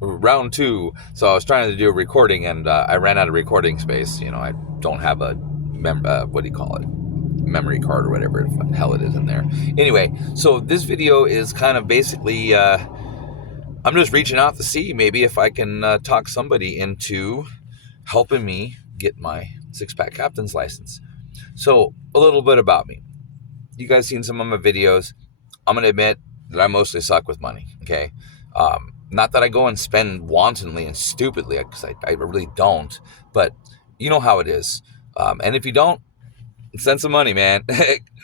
Round two. So I was trying to do a recording, and I ran out of recording space. I don't have a what do you call it? Memory card or whatever the hell it is in there. Anyway, so this video is kind of basically I'm just reaching out to see maybe if I can talk somebody into helping me get my six-pack captain's license. So a little bit about me. You guys seen some of my videos. I'm going to admit that I mostly suck with money, okay? Not that I go and spend wantonly and stupidly, because I really don't, but you know how it is. And if you don't, send some money, man.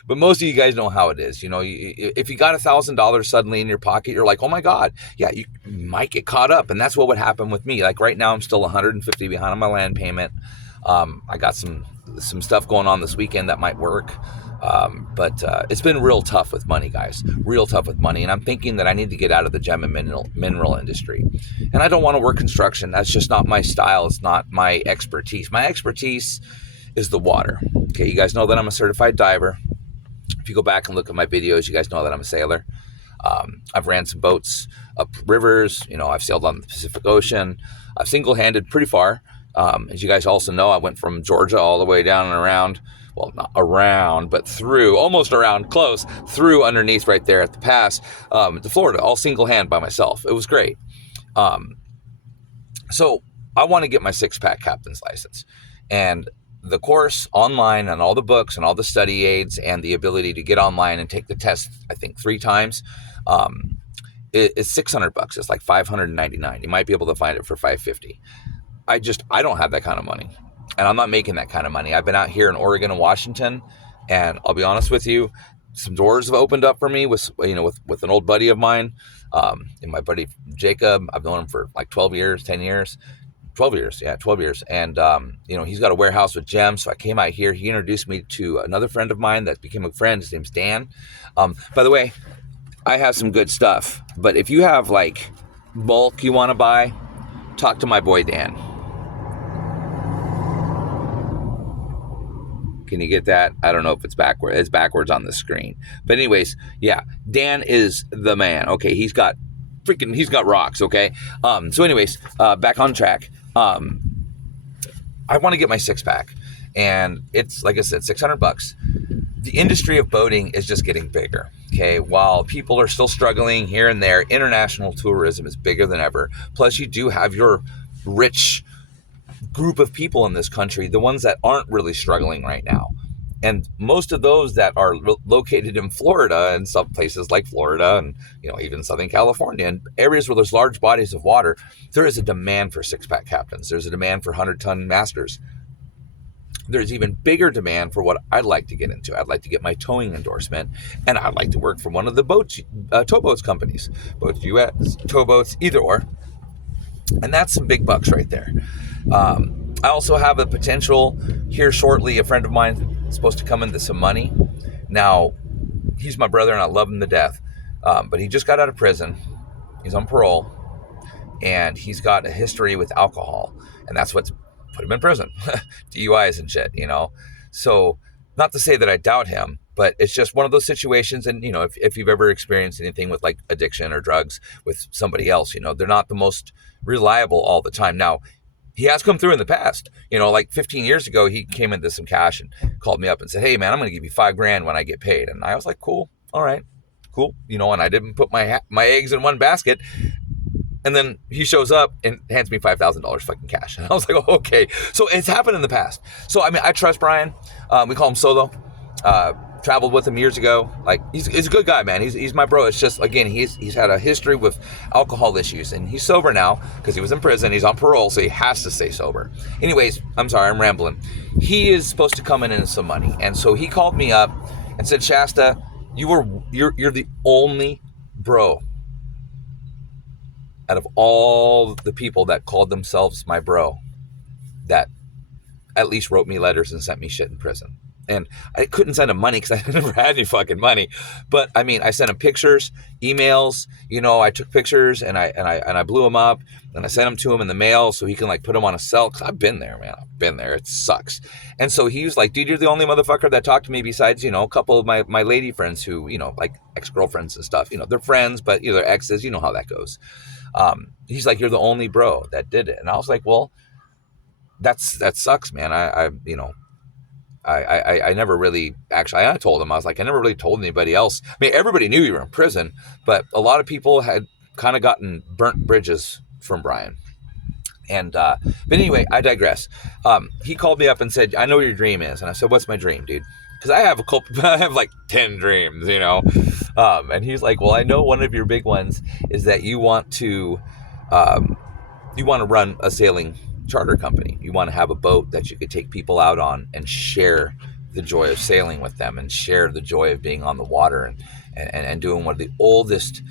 But most of you guys know how it is. If you got $1,000 suddenly in your pocket, you're like, oh my God, yeah, you might get caught up. And that's what would happen with me. Like right now, I'm still 150 behind on my land payment. I got some stuff going on this weekend that might work. But it's been real tough with money, guys. Real tough with money. And I'm thinking that I need to get out of the gem and mineral industry. And I don't want to work construction. That's just not my style. It's not my expertise. My expertise is the water. Okay, you guys know that I'm a certified diver. If you go back and look at my videos, you guys know that I'm a sailor. I've ran some boats up rivers. I've sailed on the Pacific Ocean. I've single-handed pretty far. As you guys also know, I went from Georgia all the way down and around. Well, not around, but through, almost around, close, through underneath right there at the pass to Florida, all single-hand by myself. It was great. So I want to get my six-pack captain's license. And the course online and all the books and all the study aids and the ability to get online and take the test, I think 3 times, is $600. It's like $599. You might be able to find it for $550. I don't have that kind of money, and I'm not making that kind of money. I've been out here in Oregon and Washington, and I'll be honest with you, some doors have opened up for me with an old buddy of mine, and my buddy Jacob. I've known him for like 12 years, 10 years. 12 years, yeah, 12 years. And, he's got a warehouse with gems. So I came out here. He introduced me to another friend of mine that became a friend. His name's Dan. By the way, I have some good stuff. But if you have, like, bulk you want to buy, talk to my boy Dan. Can you get that? I don't know if it's backwards. It's backwards on the screen. But anyways, yeah, Dan is the man. Okay, he's got rocks, okay? So anyways, back on track. I want to get my six-pack, and it's, like I said, $600. The industry of boating is just getting bigger, okay? While people are still struggling here and there, international tourism is bigger than ever. Plus, you do have your rich group of people in this country, the ones that aren't really struggling right now. And most of those that are located in Florida and some places like Florida and, even Southern California and areas where there's large bodies of water, there is a demand for six-pack captains. There's a demand for 100-ton masters. There's even bigger demand for what I'd like to get into. I'd like to get my towing endorsement, and I'd like to work for one of the towboats companies, Boats US, towboats, either or. And that's some big bucks right there. I also have a potential here shortly. A friend of mine is supposed to come into some money. Now, he's my brother and I love him to death. But he just got out of prison. He's on parole. And he's got a history with alcohol. And that's what's put him in prison. DUIs and shit, So, not to say that I doubt him, but it's just one of those situations. And, if you've ever experienced anything with like addiction or drugs with somebody else, they're not the most reliable all the time. Now, he has come through in the past, like 15 years ago, he came into some cash and called me up and said, hey man, I'm going to give you $5,000 when I get paid. And I was like, cool. All right, cool. And I didn't put my eggs in one basket. And then he shows up and hands me $5,000 fucking cash. And I was like, oh, okay. So it's happened in the past. So, I trust Brian. We call him Solo. Traveled with him years ago. Like, he's a good guy, man. He's my bro. It's just, again, he's had a history with alcohol issues, and he's sober now because he was in prison. He's on parole, so he has to stay sober. Anyways, I'm sorry, I'm rambling. He is supposed to come in some money, and so he called me up and said, Shasta, you're the only bro out of all the people that called themselves my bro that at least wrote me letters and sent me shit in prison. And I couldn't send him money because I never had any fucking money. But I sent him pictures, emails. I took pictures and I blew them up and I sent them to him in the mail so he can like put them on a cell. Because I've been there, man. I've been there. It sucks. And so he was like, dude, you're the only motherfucker that talked to me besides, a couple of my lady friends who, like ex-girlfriends and stuff. They're friends, but they're exes. You know how that goes. He's like, you're the only bro that did it. And I was like, well, that sucks, man. I never really actually, I told him, I was like, I never really told anybody else. I mean, everybody knew you were in prison, but a lot of people had kind of gotten burnt bridges from Brian. And, but anyway, I digress. He called me up and said, I know what your dream is. And I said, what's my dream, dude? Because I have I have like 10 dreams, you know? And he's like, well, I know one of your big ones is that um, you want to run a sailing charter company. You want to have a boat that you could take people out on and share the joy of sailing with them and share the joy of being on the water and doing one of the oldest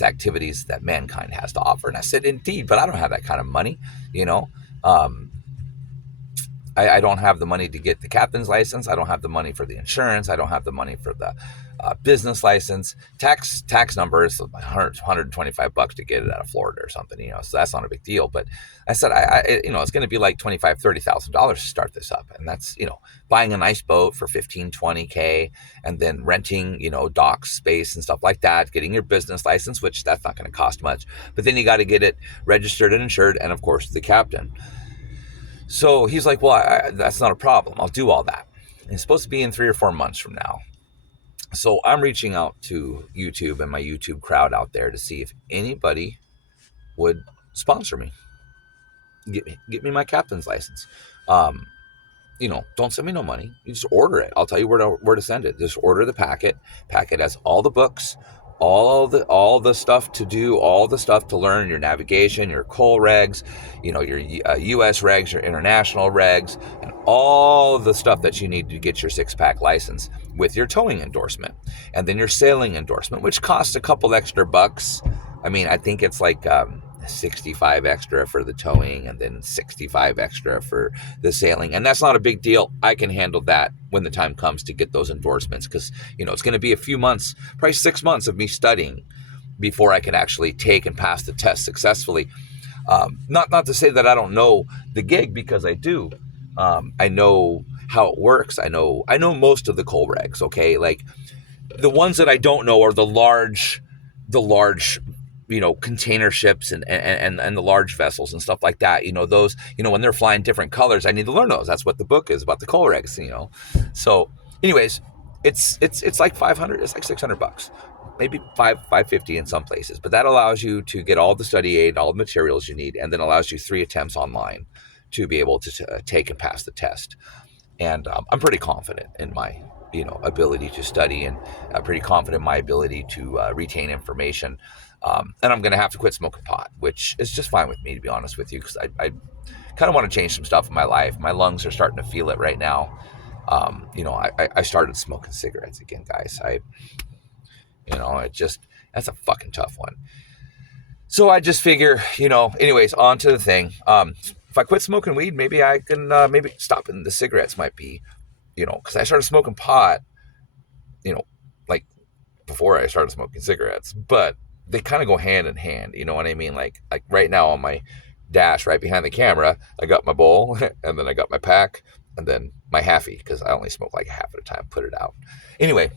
activities that mankind has to offer. And I said, indeed, but I don't have that kind of money, you know. Um, I don't have the money to get the captain's license. I don't have the money for the insurance. I don't have the money for the business license. Tax number is $125 to get it out of Florida or something, you know, so that's not a big deal. But I said, it's going to be like $25,000-$30,000 to start this up. And that's, you know, buying a nice boat for 15, 20K and then renting, you know, dock space and stuff like that, getting your business license, which that's not going to cost much. But then you got to get it registered and insured. And of course, the captain. So he's like, well, that's not a problem. I'll do all that. And it's supposed to be in 3 or 4 months from now. So I'm reaching out to YouTube and my YouTube crowd out there to see if anybody would sponsor me. Get me my captain's license. Don't send me no money. You just order it. I'll tell you where to send it. Just order the packet. Packet has all the books, all the stuff to do, all the stuff to learn, your navigation, your coal regs, you know, your U.S. regs, your international regs, and all the stuff that you need to get your 6-pack license with your towing endorsement, and then your sailing endorsement, which costs a couple extra bucks. I mean, I think it's like 65 extra for the towing and then 65 extra for the sailing. And that's not a big deal. I can handle that when the time comes to get those endorsements, because, you know, it's going to be a few months, probably 6 months of me studying before I can actually take and pass the test successfully. Not to say that I don't know the gig, because I do. I know how it works. I know most of the coal regs. Okay. Like, the ones that I don't know are the large, you know, container ships and the large vessels and stuff like that. You know, those, you know, when they're flying different colors, I need to learn those. That's what the book is about, the coal regs, you know. So anyways, it's like 500, it's like $600, maybe 550 in some places, but that allows you to get all the study aid, all the materials you need, and then allows you 3 attempts online to be able to take and pass the test. And I'm pretty confident in my, you know, ability to study, and pretty confident in my ability to retain information. And I'm going to have to quit smoking pot, which is just fine with me, to be honest with you, because I kind of want to change some stuff in my life. My lungs are starting to feel it right now. I started smoking cigarettes again, guys. That's a fucking tough one. So I just figure, you know, anyways, on to the thing. If I quit smoking weed, maybe I can, maybe stopping the cigarettes might be, you know, because I started smoking pot, you know, like before I started smoking cigarettes, but they kind of go hand in hand. You know what I mean? Like right now on my dash right behind the camera, I got my bowl and then I got my pack and then my halfie, because I only smoke like half at a time, put it out. Anyway,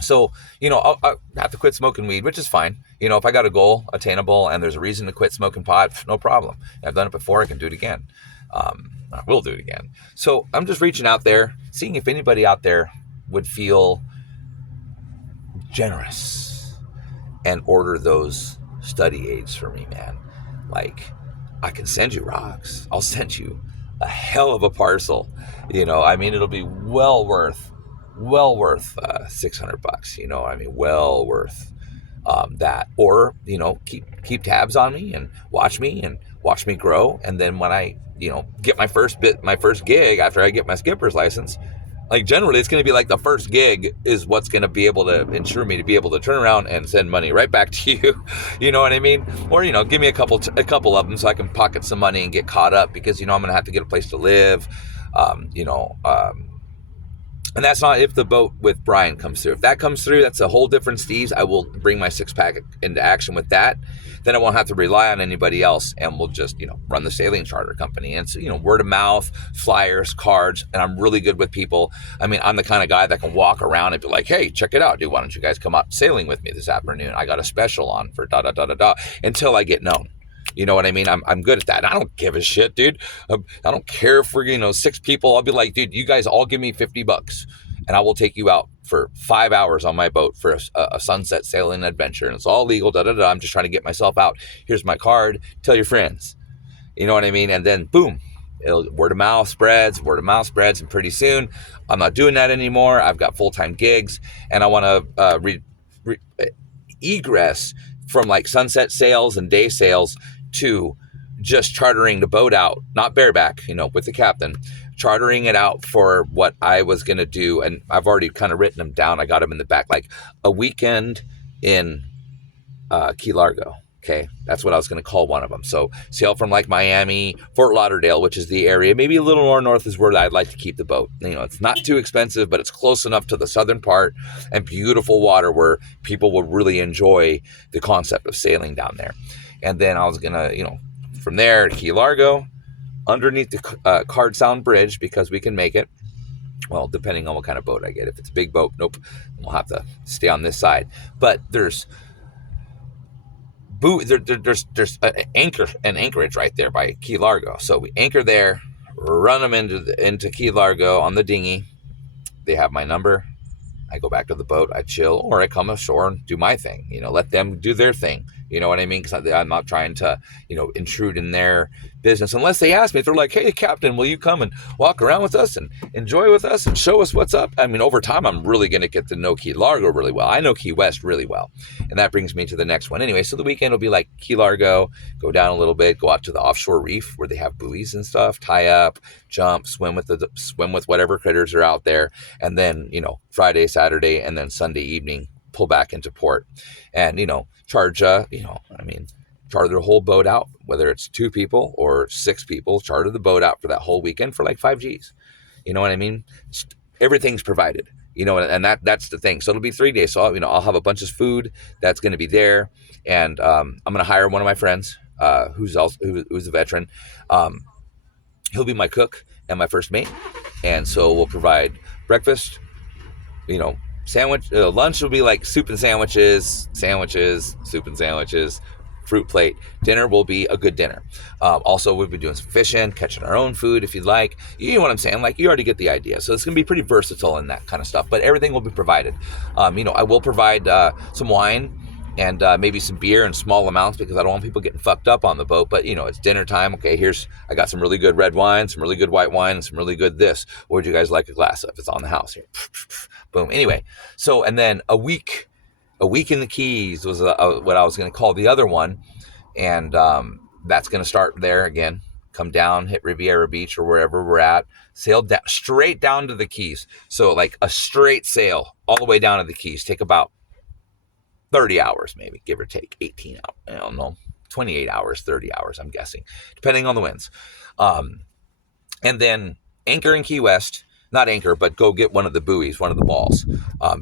so, you know, I'll have to quit smoking weed, which is fine. You know, if I got a goal attainable and there's a reason to quit smoking pot, no problem. I've done it before. I can do it again. I will do it again. So I'm just reaching out there, seeing if anybody out there would feel generous and order those study aids for me, man. Like, I can send you rocks. I'll send you a hell of a parcel. You know, I mean, it'll be well worth $600. You know, I mean, well worth that. Or, you know, keep tabs on me and watch me grow. And then when I, you know, get my first gig after I get my skipper's license, like generally it's going to be like the first gig is what's going to be able to ensure me to be able to turn around and send money right back to you. You know what I mean? Or, you know, give me a couple of them so I can pocket some money and get caught up, because, you know, I'm going to have to get a place to live. And that's not if the boat with Brian comes through. If that comes through, that's a whole different Steve's. I will bring my 6-pack into action with that. Then I won't have to rely on anybody else, and we'll just, run the sailing charter company. And so, word of mouth, flyers, cards, and I'm really good with people. I mean, I'm the kind of guy that can walk around and be like, hey, check it out, dude. Why don't you guys come out sailing with me this afternoon? I got a special on for da da da da da, until I get known. You know what I mean? I'm good at that. I don't give a shit, dude. I don't care if we're, 6 people. I'll be like, dude, you guys all give me $50 and I will take you out for 5 hours on my boat for a sunset sailing adventure. And it's all legal, da da da. I'm just trying to get myself out. Here's my card. Tell your friends. You know what I mean? And then boom, word of mouth spreads. And pretty soon I'm not doing that anymore. I've got full-time gigs and I want to egress from like sunset sales and day sales to just chartering the boat out, not bareback, with the captain, chartering it out for what I was going to do. And I've already kind of written them down. I got them in the back, like a weekend in Key Largo. Okay, that's what I was going to call one of them. So sail from like Miami, Fort Lauderdale, which is the area, maybe a little more north is where I'd like to keep the boat. It's not too expensive, but it's close enough to the southern part and beautiful water where people will really enjoy the concept of sailing down there. And then I was going to, from there to Key Largo, underneath the Card Sound Bridge, because we can make it. Well, depending on what kind of boat I get. If it's a big boat, nope, we'll have to stay on this side. But there's an anchorage right there by Key Largo. So we anchor there, run them into Key Largo on the dinghy. They have my number. I go back to the boat, I chill, or I come ashore and do my thing. Let them do their thing. You know what I mean? Because I'm not trying to, intrude in their business unless they ask me. If they're like, hey, Captain, will you come and walk around with us and enjoy with us and show us what's up? I mean, over time, I'm really going to get to know Key Largo really well. I know Key West really well. And that brings me to the next one. Anyway, so the weekend will be like Key Largo, go down a little bit, go out to the offshore reef where they have buoys and stuff, tie up, jump, swim with whatever critters are out there. And then, Friday, Saturday, and then Sunday evening, pull back into port and, charge, charter the whole boat out, whether it's 2 people or 6 people, charter the boat out for that whole weekend for like 5 G's. You know what I mean? Everything's provided, and that's the thing. So it'll be 3 days. So, I'll have a bunch of food that's going to be there. And, I'm going to hire one of my friends, who's a veteran. He'll be my cook and my first mate. And so we'll provide breakfast, sandwich, lunch will be like soup and sandwiches, soup and sandwiches, fruit plate. Dinner will be a good dinner. Also, we'll be doing some fishing, catching our own food if you'd like. You know what I'm saying? Like, you already get the idea. So it's going to be pretty versatile in that kind of stuff, but everything will be provided. I will provide some wine and maybe some beer in small amounts because I don't want people getting fucked up on the boat. But, it's dinner time. Okay, I got some really good red wine, some really good white wine, and some really good this. What would you guys like a glass of? It's on the house here. Boom. Anyway, so, and then a week in the Keys was what I was going to call the other one. And that's going to start there again. Come down, hit Riviera Beach or wherever we're at, sail down, straight down to the Keys. So like a straight sail all the way down to the Keys. Take about 30 hours, maybe, give or take 18 hours. I don't know, 28 hours, 30 hours, I'm guessing, depending on the winds. And then anchor in Key West. Not anchor, but go get one of the buoys, one of the balls,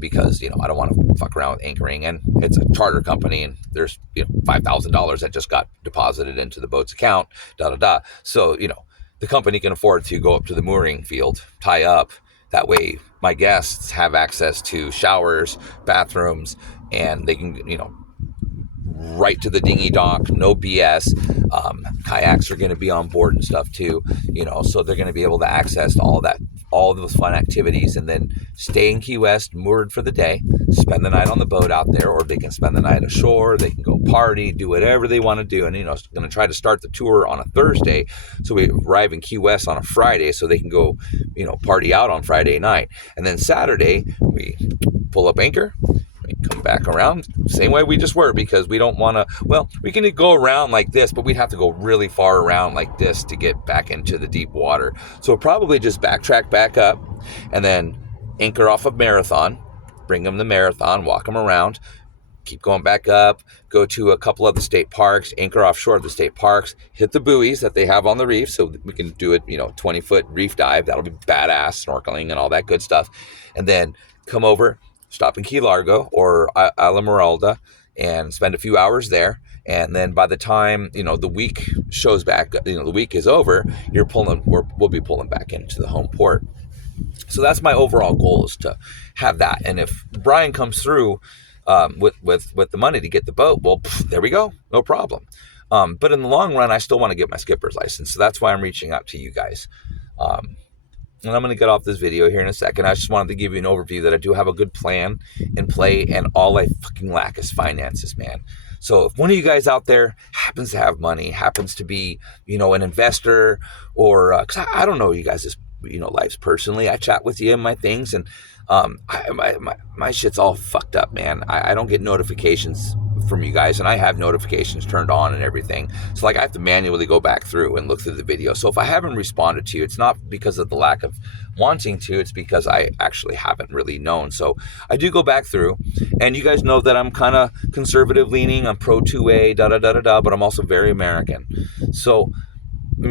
because, I don't want to fuck around with anchoring. And it's a charter company, and there's, $5,000 that just got deposited into the boat's account, da-da-da. So, the company can afford to go up to the mooring field, tie up. That way my guests have access to showers, bathrooms, and they can, right to the dinghy dock, no BS. Kayaks are going to be on board and stuff too, so they're going to be able to access all of those fun activities, and then stay in Key West, moored for the day, spend the night on the boat out there, or they can spend the night ashore. They can go party, do whatever they want to do. And, going to try to start the tour on a Thursday. So we arrive in Key West on a Friday so they can go, party out on Friday night. And then Saturday, we pull up anchor, come back around same way we just were, because we don't want to, we can go around like this, but we'd have to go really far around like this to get back into the deep water. So we'll probably just backtrack back up and then anchor off of Marathon, bring them to Marathon, walk them around, keep going back up, go to a couple of the state parks, anchor offshore of the state parks, hit the buoys that they have on the reef so we can do it, 20-foot reef dive. That'll be badass, snorkeling and all that good stuff. And then come over, stop in Key Largo or Isla Meralda and spend a few hours there. And then by the time, the week shows back, the week is over, we'll be pulling back into the home port. So that's my overall goal, is to have that. And if Brian comes through with the money to get the boat, well, there we go, no problem. But in the long run, I still want to get my skipper's license. So that's why I'm reaching out to you guys. And I'm going to get off this video here in a second. I just wanted to give you an overview that I do have a good plan in play, and all I fucking lack is finances, man. So if one of you guys out there happens to have money, happens to be, an investor, or because I don't know you guys' lives personally. I chat with you in my things, and my shit's all fucked up, man. I don't get notifications from you guys, and I have notifications turned on and everything. So I have to manually go back through and look through the video. So if I haven't responded to you, it's not because of the lack of wanting to, it's because I actually haven't really known. So I do go back through, and you guys know that I'm kind of conservative leaning. I'm pro 2A, but I'm also very American. So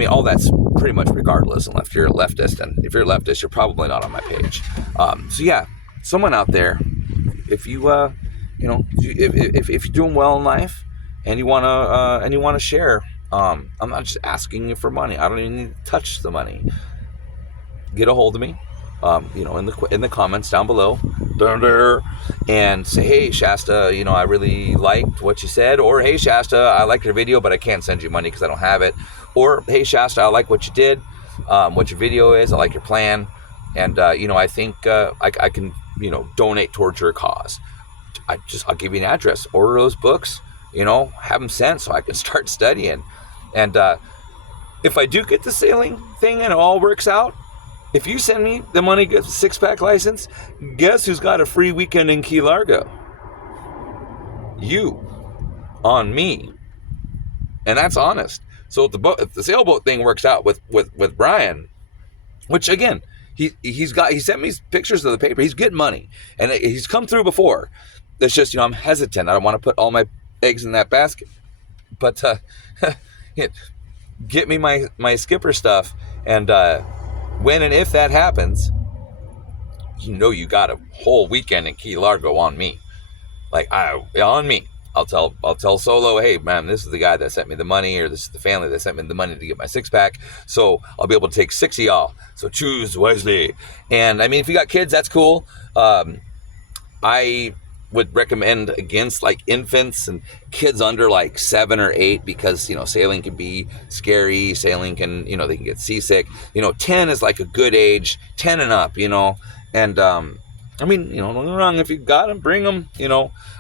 all that's pretty much regardless, unless you're a leftist. And if you're a leftist, you're probably not on my page. So yeah, someone out there, if you, if you're doing well in life and you wanna share, I'm not just asking you for money. I don't even need to touch the money. Get a hold of me, in the comments down below, and say, hey Shasta, I really liked what you said, or hey Shasta, I liked your video, but I can't send you money because I don't have it, or hey Shasta, I like what you did, what your video is, I like your plan, and I think I can donate towards your cause. I'll give you an address, order those books, have them sent so I can start studying. And if I do get the sailing thing and it all works out, if you send me the money, get the 6-pack license, guess who's got a free weekend in Key Largo? You. On me. And that's honest. So if the sailboat thing works out with Brian, which again, he sent me pictures of the paper. He's getting money, and he's come through before. It's just, I'm hesitant. I don't want to put all my eggs in that basket. But get me my skipper stuff, and when and if that happens, you got a whole weekend in Key Largo on me. On me. I'll tell Solo, hey man, this is the guy that sent me the money, or this is the family that sent me the money to get my 6-pack. So I'll be able to take 6 of y'all. So choose wisely. And if you got kids, that's cool. I would recommend against infants and kids under 7 or 8, because sailing can be scary. Sailing can they can get seasick. 10 is a good age, 10 and up. And don't get me wrong, if you got them, bring them.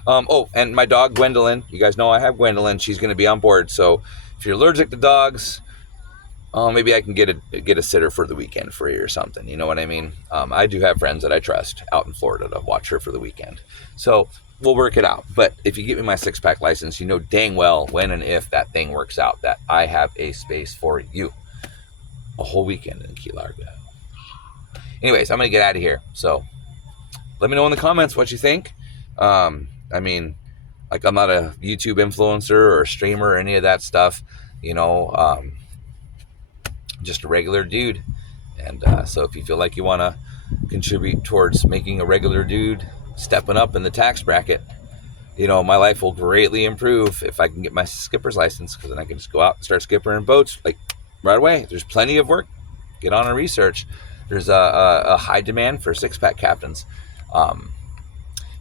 And my dog Gwendolyn, you guys know I have Gwendolyn. She's going to be on board. So if you're allergic to dogs, maybe I can get a sitter for the weekend free or something. You know what I mean? I do have friends that I trust out in Florida to watch her for the weekend. So we'll work it out. But if you give me my 6-pack license, dang well when and if that thing works out, that I have a space for you. A whole weekend in Key Largo. Anyways, I'm going to get out of here. So let me know in the comments what you think. I'm not a YouTube influencer or a streamer or any of that stuff. Just a regular dude. And so if you feel like you want to contribute towards making a regular dude stepping up in the tax bracket, my life will greatly improve if I can get my skipper's license, because then I can just go out and start skippering boats right away. There's plenty of work. Get on and research. There's a high demand for 6-pack captains, and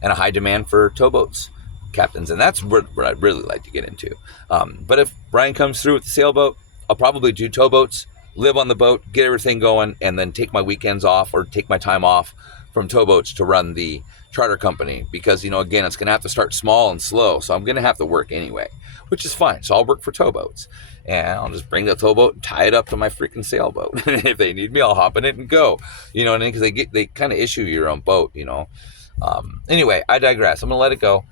a high demand for towboats captains, and that's what I'd really like to get into. But if Brian comes through with the sailboat, I'll probably do towboats, live on the boat, get everything going, and then take my weekends off or take my time off from towboats to run the charter company, because again, it's going to have to start small and slow, so I'm going to have to work anyway, which is fine. So I'll work for towboats, and I'll just bring the towboat and tie it up to my freaking sailboat. If they need me, I'll hop in it and go, what I mean? Because they kind of issue your own boat. Anyway, I digress. I'm gonna let it go.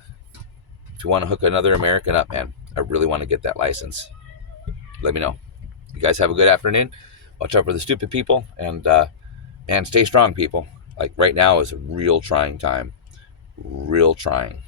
If you want to hook another American up, man, I really want to get that license, let me know. You guys have a good afternoon. Watch out for the stupid people, and stay strong, people. Right now is a real trying time. Real trying.